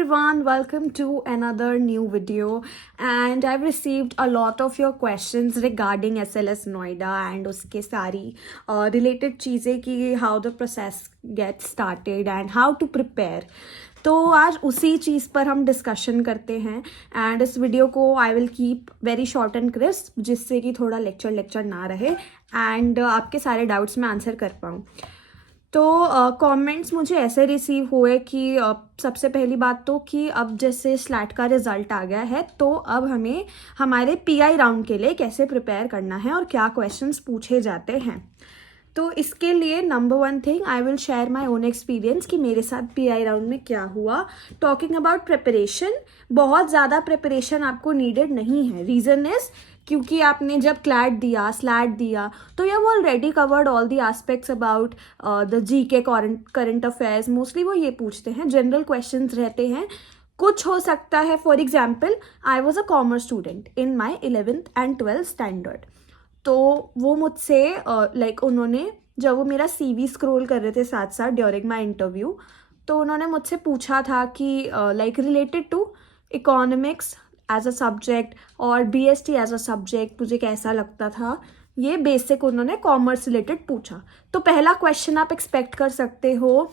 everyone, welcome to another new video, and I've received a lot of your questions regarding SLS Noida and उसके सारी related चीज़ें कि how the process gets started and how to prepare. तो आज उसी चीज़ पर हम discussion करते हैं एंड इस वीडियो को I will keep very short and crisp, जिससे कि थोड़ा लेक्चर ना रहे एंड आपके सारे डाउट्स मैं आंसर कर पाऊँ. तो कमेंट्स मुझे ऐसे रिसीव हुए कि सबसे पहली बात तो कि अब जैसे स्लैट का रिज़ल्ट आ गया है तो अब हमें हमारे पीआई राउंड के लिए कैसे प्रिपेयर करना है और क्या क्वेश्चंस पूछे जाते हैं. तो इसके लिए number one thing I will share my own experience कि मेरे साथ पीआई राउंड में क्या हुआ. टॉकिंग अबाउट प्रिपरेशन, बहुत ज़्यादा प्रिपरेशन आपको नीडेड नहीं है. रीज़न इज़ क्योंकि आपने जब स्लैट दिया तो you have already covered all the aspects about the GK current affairs. Mostly वो ये पूछते हैं, जनरल क्वेश्चंस रहते हैं. कुछ हो सकता है, for example I was a commerce student in my 11th and 12th standard. तो वो मुझसे उन्होंने जब वो मेरा CV स्क्रॉल कर रहे थे साथ साथ ड्यूरिंग माई इंटरव्यू, तो उन्होंने मुझसे पूछा था कि related to economics as a subject और BST एज अ सब्जेक्ट मुझे कैसा लगता था. ये बेसिक उन्होंने कॉमर्स रिलेटेड पूछा. तो पहला क्वेश्चन आप एक्सपेक्ट कर सकते हो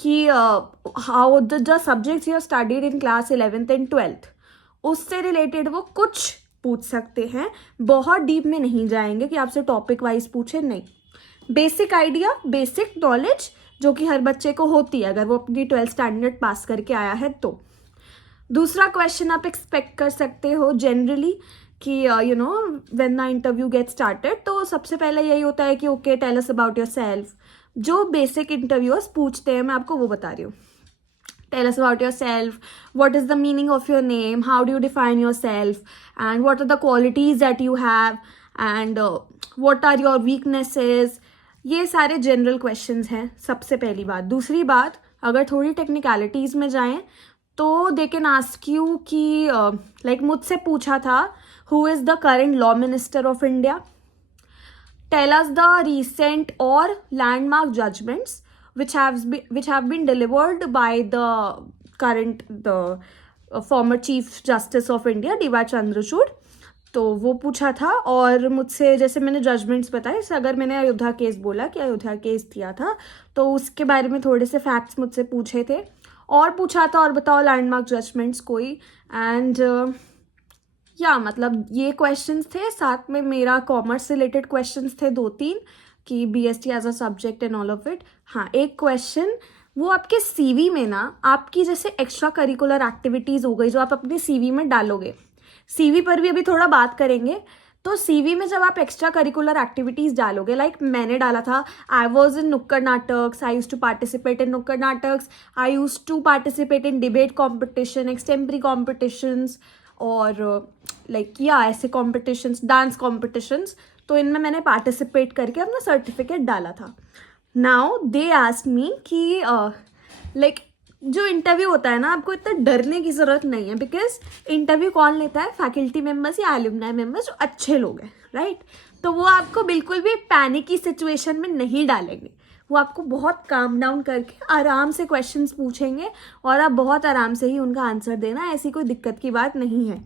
कि how the subjects you studied in class 11th and 12th, उससे रिलेटेड वो कुछ पूछ सकते हैं. बहुत डीप में नहीं जाएंगे कि आपसे टॉपिक वाइज पूछे, नहीं. बेसिक आइडिया, बेसिक नॉलेज जो कि हर बच्चे को होती है अगर वो अपनी 12th स्टैंडर्ड पास करके आया है. तो दूसरा क्वेश्चन आप एक्सपेक्ट कर सकते हो जनरली कि when the interview get started, तो सबसे पहले यही होता है कि okay tell us about yourself. जो बेसिक इंटरव्यूअर्स पूछते हैं मैं आपको वो बता रही हूँ. Tell us about yourself. What is the meaning of your name? How do you define yourself? And what are the qualities that you have? And what are your weaknesses? ये सारे जनरल क्वेश्चंस हैं सबसे पहली बात. दूसरी बात, अगर थोड़ी टेक्निकलिटीज़ में जाएं तो दे कैन आस्क यू कि मुझसे पूछा था who is the current law minister of India. Tell us the recent और landmark judgments which have been delivered by the former Chief Justice of India, D.Y. Chandrachud. तो वो पूछा था. और मुझसे जैसे मैंने जजमेंट्स बताए, अगर मैंने अयोध्या केस बोला कि अयोध्या केस दिया था तो उसके बारे में थोड़े से फैक्ट्स मुझसे पूछे थे. और पूछा था और बताओ लैंडमार्क जजमेंट्स कोई. एंड मतलब ये क्वेश्चंस थे. साथ में मेरा कॉमर्स रिलेटेड क्वेश्चंस थे 2-3 कि BST as a subject and all of it. हाँ, एक क्वेश्चन वो आपके CV में ना, आपकी जैसे एक्स्ट्रा करिकुलर एक्टिविटीज़ हो गई जो आप अपने CV में डालोगे. CV पर भी अभी थोड़ा बात करेंगे. तो CV में जब आप एक्स्ट्रा करिकुलर एक्टिविटीज़ डालोगे, मैंने डाला था आई वॉज इन नुक्कड़ नाटक्स, I use to participate in नुक्कड़ नाटक्स, I use to participate in debate competition, extempore competitions और ऐसे कॉम्पिटिशन्स, डांस कॉम्पिटिशन्स. तो इनमें मैंने पार्टिसिपेट करके अपना सर्टिफिकेट डाला था. नाउ दे आस्क्ड मी कि जो इंटरव्यू होता है ना, आपको इतना डरने की ज़रूरत नहीं है. बिकॉज इंटरव्यू कौन लेता है? फैकल्टी मेम्बर्स या एलुमनाई मेम्बर्स जो अच्छे लोग हैं, राइट. तो वो आपको बिल्कुल भी पैनिक की सिचुएशन में नहीं डालेंगे. वो आपको बहुत काम डाउन करके आराम से क्वेश्चंस पूछेंगे और आप बहुत आराम से ही उनका आंसर देना. ऐसी कोई दिक्कत की बात नहीं है.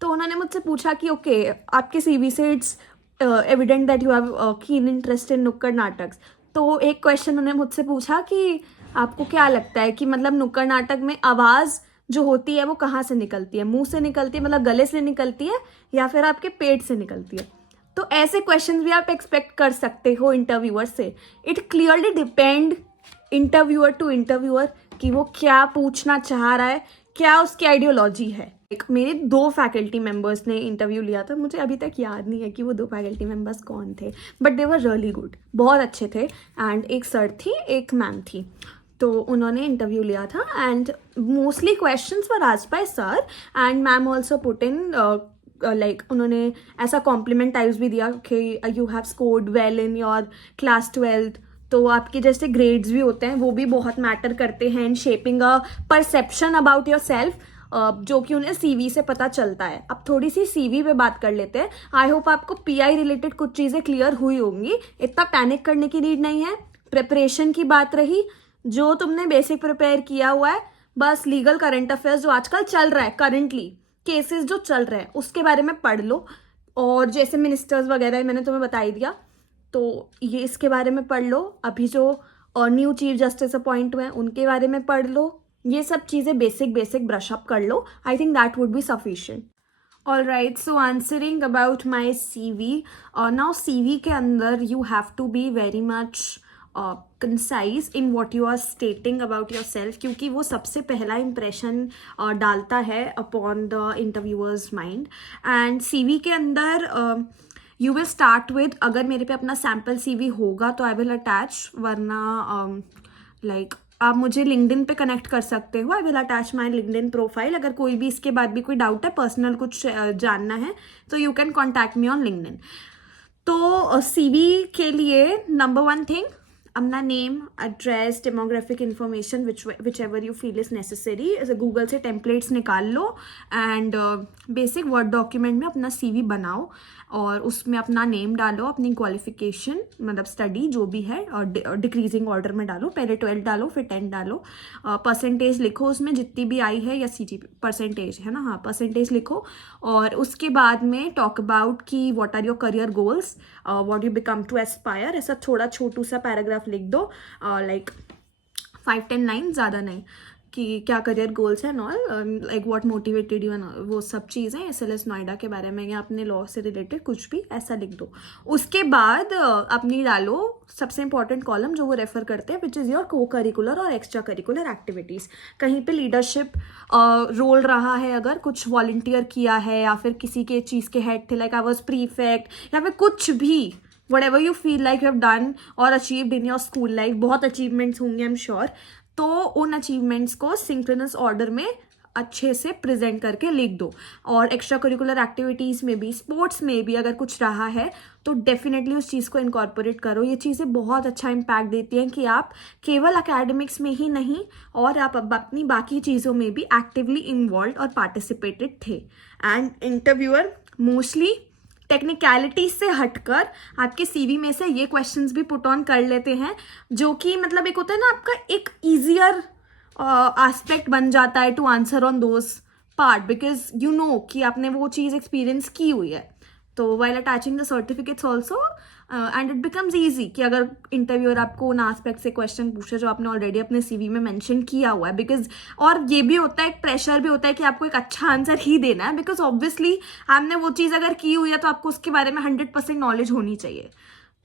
तो उन्होंने मुझसे पूछा कि ओके आपके CV से it's evident that you have keen interest in नुक्कड़ नाटक्स. तो एक क्वेश्चन उन्होंने मुझसे पूछा कि आपको क्या लगता है कि नुक्कड़ नाटक में आवाज़ जो होती है वो कहाँ से निकलती है? मुंह से निकलती है, गले से निकलती है, या फिर आपके पेट से निकलती है? तो ऐसे क्वेश्चन भी आप एक्सपेक्ट कर सकते हो इंटरव्यूअर से. It clearly depend interviewer to interviewer कि वो क्या पूछना चाह रहा है, क्या उसकी आइडियोलॉजी है. मेरे 2 फैकल्टी मेंबर्स ने इंटरव्यू लिया था. मुझे अभी तक याद नहीं है कि वो 2 फैकल्टी मेंबर्स कौन थे, but they were really good, बहुत अच्छे थे. एंड एक सर थी, एक मैम थी. तो उन्होंने इंटरव्यू लिया था and mostly questions were asked by sir and ma'am also put in उन्होंने ऐसा कॉम्प्लीमेंट टाइप्स भी दिया कि you have scored well in your class 12th. तो आपके जैसे ग्रेड्स भी होते हैं वो भी बहुत मैटर करते हैं in shaping a perception about yourself, जो कि उन्हें CV से पता चलता है. अब थोड़ी सी CV पे बात कर लेते हैं. आई होप आपको PI रिलेटेड कुछ चीज़ें क्लियर हुई होंगी. इतना पैनिक करने की नीड नहीं है. प्रिपरेशन की बात रही, जो तुमने बेसिक प्रिपेयर किया हुआ है बस लीगल करंट अफेयर्स जो आजकल चल रहा है, करंटली केसेस जो चल रहे हैं उसके बारे में पढ़ लो, और जैसे मिनिस्टर्स वगैरह मैंने तुम्हें बता ही दिया, तो ये इसके बारे में पढ़ लो। अभी जो न्यू चीफ जस्टिस अपॉइंट हुए हैं उनके बारे में पढ़ लो। ये सब चीज़ें बेसिक ब्रश अप कर लो। I think that would be sufficient. All right, so answering about my CV, now CV के अंदर you have to be very much concise in what you are stating about yourself, क्योंकि वो सबसे पहला impression डालता है upon the interviewer's mind. And CV के अंदर यू विल स्टार्ट विद, अगर मेरे पे अपना सैम्पल CV होगा तो आई विल अटैच, वरना लाइक आप मुझे लिंक्डइन पे कनेक्ट कर सकते हो। I will attach my LinkedIn profile. अगर कोई भी इसके बाद भी कोई डाउट है, पर्सनल कुछ जानना है, तो you can contact me on LinkedIn. तो CV के लिए नंबर 1 थिंग, अपना name, address, demographic information which ever you feel is necessary, Google से टेम्पलेट्स निकाल लो एंड बेसिक वर्ड डॉक्यूमेंट में अपना CV बनाओ और उसमें अपना नेम डालो, अपनी क्वालिफिकेशन मतलब स्टडी जो भी है, और डिक्रीजिंग ऑर्डर में डालो, पहले 12 डालो फिर 10 डालो, परसेंटेज लिखो उसमें जितनी भी आई है, या CGP परसेंटेज है ना, हाँ परसेंटेज लिखो। और उसके बाद में टॉक अबाउट कि what are your career goals, what you become to aspire, ऐसा थोड़ा छोटू सा पैराग्राफ लिख दो, लाइक 5-10 लाइन, ज़्यादा नहीं, कि क्या करियर गोल्स हैं all, like what motivated you, वो सब चीज़ें SLS नोएडा के बारे में या अपने लॉ से रिलेटेड कुछ भी ऐसा लिख दो। उसके बाद अपनी डालो सबसे इंपॉर्टेंट कॉलम जो वो रेफर करते हैं, विच इज़ योर को करिकुलर और एक्स्ट्रा करिकुलर एक्टिविटीज़। कहीं पे लीडरशिप रोल रहा है, अगर कुछ वॉलंटियर किया है, या फिर किसी के चीज़ के हेड थे, लाइक आई वॉज प्रीफेक्ट, या फिर कुछ भी, whatever you feel like you have done or achieved in your school life, बहुत अचीवमेंट्स होंगे आई एम श्योर, तो उन अचीवमेंट्स को सिंक्रोनस ऑर्डर में अच्छे से प्रेजेंट करके लिख दो। और एक्स्ट्रा करिकुलर एक्टिविटीज़ में भी, स्पोर्ट्स में भी अगर कुछ रहा है तो डेफिनेटली उस चीज़ को इनकॉर्पोरेट करो। ये चीज़ें बहुत अच्छा इम्पैक्ट देती हैं कि आप केवल एकेडमिक्स में ही नहीं, और आप अपनी बाकी चीज़ों में भी एक्टिवली इन्वॉल्व और पार्टिसिपेटेड थे। एंड इंटरव्यूअर मोस्टली टेक्निकलिटीज से हटकर आपके CV में से ये क्वेश्चंस भी पुट ऑन कर लेते हैं, जो कि मतलब एक होता है ना, आपका एक ईजियर एस्पेक्ट बन जाता है to answer on those part, because you know कि आपने वो चीज़ एक्सपीरियंस की हुई है। तो while attaching the certificates also, and it becomes easy कि अगर इंटरव्यूअर आपको उन एस्पेक्ट से क्वेश्चन पूछे जो आपने ऑलरेडी अपने CV में मेंशन किया हुआ है, बिकॉज और ये भी होता है, एक प्रेशर भी होता है कि आपको एक अच्छा आंसर ही देना है, बिकॉज ऑब्वियसली आपने वो चीज़ अगर की हुई है तो आपको उसके बारे में 100% नॉलेज होनी चाहिए।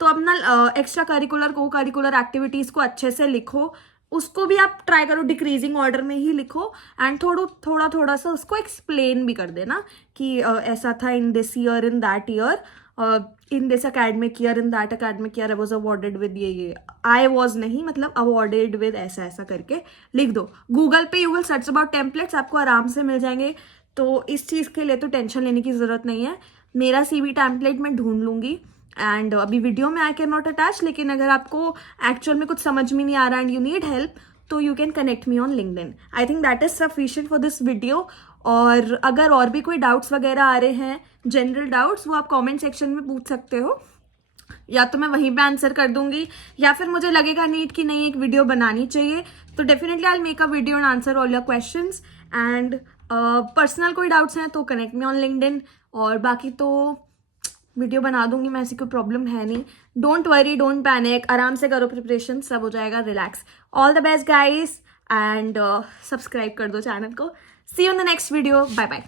तो अपना एक्स्ट्रा करिकुलर को करिकुलर एक्टिविटीज़ को अच्छे से लिखो, उसको भी आप ट्राई करो डिक्रीजिंग ऑर्डर में ही लिखो, एंड थोड़ा सा उसको एक्सप्लेन भी कर देना कि ऐसा था in this year, in that year, in this academic year, in that academic year I was awarded with ये आई वॉज नहीं, मतलब अवॉर्डेड विद ऐसा ऐसा करके लिख दो। गूगल पे you will search about templates, आपको आराम से मिल जाएंगे, तो इस चीज़ के लिए तो टेंशन लेने की ज़रूरत नहीं है। मेरा CV टेम्पलेट मैं ढूंढ लूँगी, एंड अभी वीडियो में आई कैन नॉट अटैच, लेकिन अगर आपको एक्चुअल में कुछ समझ में नहीं आ रहा एंड यू नीड हेल्प, तो you can connect me on LinkedIn. I think that is sufficient for this video. और अगर और भी कोई डाउट्स वगैरह आ रहे हैं, जनरल डाउट्स, वो आप कमेंट सेक्शन में पूछ सकते हो, या तो मैं वहीं पे आंसर कर दूंगी, या फिर मुझे लगेगा नीड कि नहीं एक वीडियो बनानी चाहिए, तो definitely I will make a video and answer all your questions. And personal कोई डाउट्स हैं तो कनेक्ट मी ऑन लिंक्डइन, और बाकी तो वीडियो बना दूंगी मैं, ऐसी कोई प्रॉब्लम है नहीं। डोंट वरी, डोंट पैनिक, आराम से करो प्रिपरेशन, सब हो जाएगा, relax. All the best guys, and subscribe कर दो चैनल को। See you in the next video, bye bye.